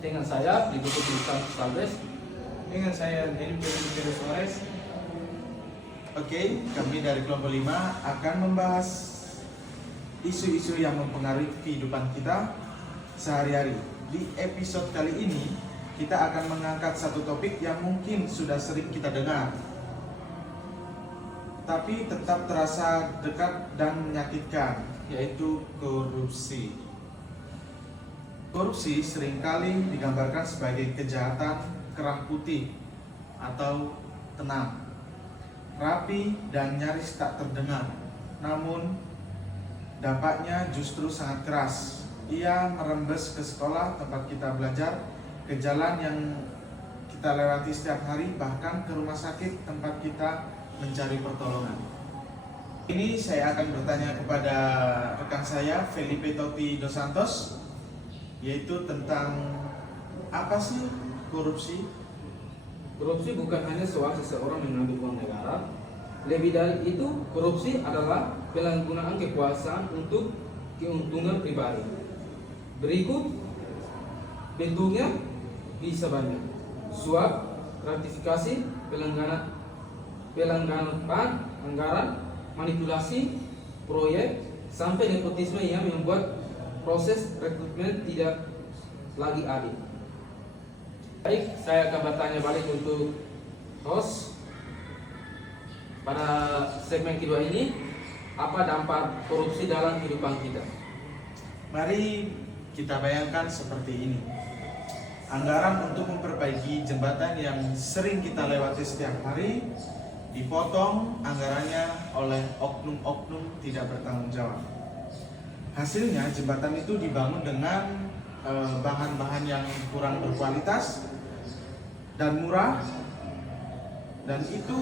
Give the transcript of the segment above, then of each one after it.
Dengan saya, Ibu Tulisan Salves. Dengan saya Pedro Suarez. Oke, kami dari kelompok 5 akan membahas isu-isu yang mempengaruhi kehidupan kita sehari-hari. Di episode kali ini, kita akan mengangkat satu topik yang mungkin sudah sering kita dengar, tapi tetap terasa dekat dan menyakitkan, yaitu korupsi. Korupsi seringkali digambarkan sebagai kejahatan kerah putih atau tenang, rapi dan nyaris tak terdengar. Namun dampaknya justru sangat keras. Ia merembes ke sekolah tempat kita belajar, ke jalan yang kita lewati setiap hari, bahkan ke rumah sakit tempat kita mencari pertolongan. Ini saya akan bertanya kepada rekan saya Felipe Toti dos Santos, yaitu tentang apa sih korupsi? Korupsi bukan hanya soal seseorang mengambil uang negara. Lebih dari itu, korupsi adalah penyalahgunaan kekuasaan untuk keuntungan pribadi. Berikut bentuknya bisa banyak: suap, gratifikasi, pelanggaran anggaran, manipulasi proyek, sampai nepotisme yang membuat proses rekrutmen tidak lagi adil. Baik, saya akan bertanya balik untuk host. Pada segmen kedua ini, apa dampak korupsi dalam kehidupan kita? Mari kita bayangkan seperti ini. Anggaran untuk memperbaiki jembatan yang sering kita lewati setiap hari dipotong anggarannya oleh oknum-oknum tidak bertanggung jawab. Hasilnya jembatan itu dibangun dengan bahan-bahan yang kurang berkualitas dan murah, dan itu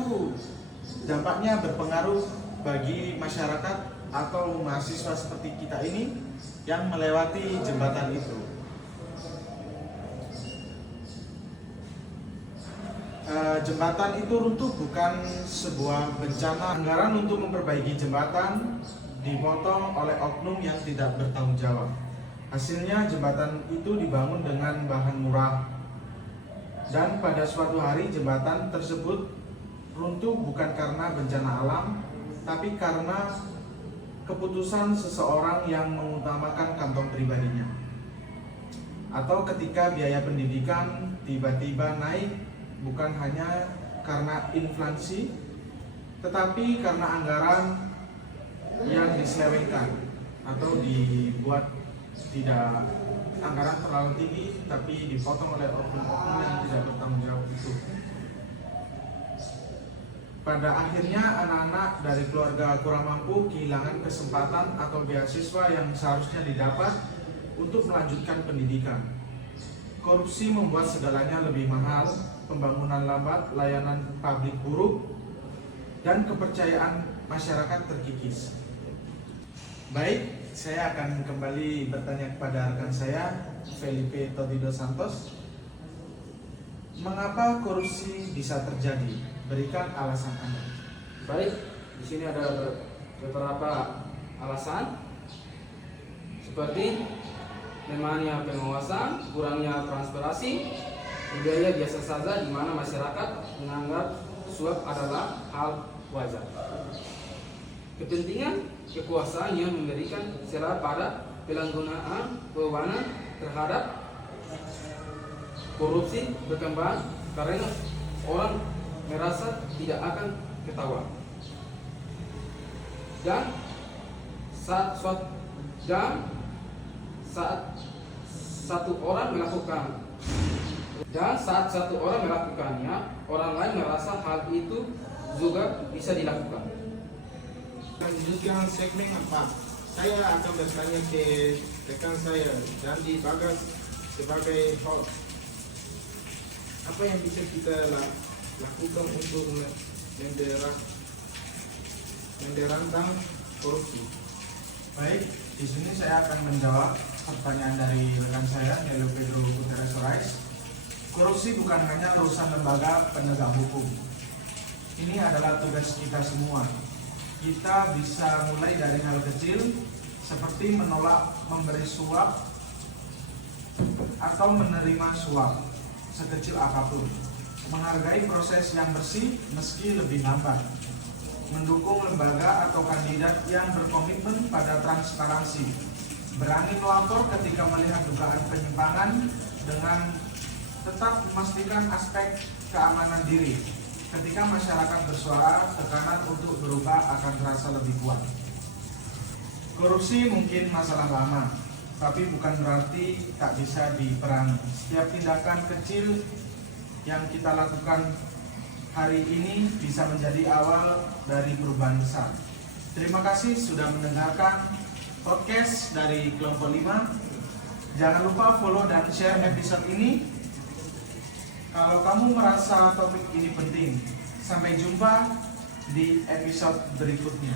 dampaknya berpengaruh bagi masyarakat atau mahasiswa seperti kita ini yang melewati jembatan itu. Jembatan itu runtuh bukan sebuah bencana. Anggaran untuk memperbaiki jembatan dipotong oleh oknum yang tidak bertanggung jawab. Hasilnya jembatan itu dibangun dengan bahan murah, dan pada suatu hari jembatan tersebut runtuh bukan karena bencana alam, tapi karena keputusan seseorang yang mengutamakan kantong pribadinya. Atau ketika biaya pendidikan tiba-tiba naik, bukan hanya karena inflasi, tetapi karena anggaran yang diselewengkan atau dibuat tidak anggaran terlalu tinggi, tapi dipotong oleh oknum-oknum yang tidak bertanggung jawab itu. Pada akhirnya anak-anak dari keluarga kurang mampu kehilangan kesempatan atau beasiswa yang seharusnya didapat untuk melanjutkan pendidikan. Korupsi membuat segalanya lebih mahal, pembangunan lambat, layanan publik buruk, dan kepercayaan masyarakat terkikis. Baik, saya akan kembali bertanya kepada rekan saya, Felipe Toti dos Santos. Mengapa korupsi bisa terjadi? Berikan alasan Anda. Baik, di sini ada beberapa alasan, seperti lemahnya pengawasan, kurangnya transparansi, budaya biasa saja di mana masyarakat menganggap suap adalah hal wajar. Kepentingan kekuasaan yang memberikan celah pada penyalahgunaan wewenang terhadap korupsi berkembang karena orang merasa tidak akan ketahuan. Dan saat satu orang melakukannya, orang lain merasa hal itu juga bisa dilakukan. Lanjutkan segmen 4. Saya akan bertanya ke rekan saya Dandi Bagas sebagai host. Apa yang bisa kita lakukan untuk menderantang korupsi? Baik, di sini saya akan menjawab pertanyaan dari rekan saya, yaitu Pedro Suarez. Korupsi bukan hanya urusan lembaga penegak hukum. Ini adalah tugas kita semua. Kita bisa mulai dari hal kecil, seperti menolak memberi suap atau menerima suap sekecil apapun, menghargai proses yang bersih meski lebih lambat, mendukung lembaga atau kandidat yang berkomitmen pada transparansi, berani melapor ketika melihat dugaan penyimpangan dengan tetap memastikan aspek keamanan diri. Ketika masyarakat bersuara, tekanan untuk berubah akan terasa lebih kuat. Korupsi mungkin masalah lama, tapi bukan berarti tak bisa diperangi. Setiap tindakan kecil yang kita lakukan hari ini bisa menjadi awal dari perubahan besar. Terima kasih sudah mendengarkan podcast dari Kelompok 5. Jangan lupa follow dan share episode ini kalau kamu merasa topik ini penting. Sampai jumpa di episode berikutnya.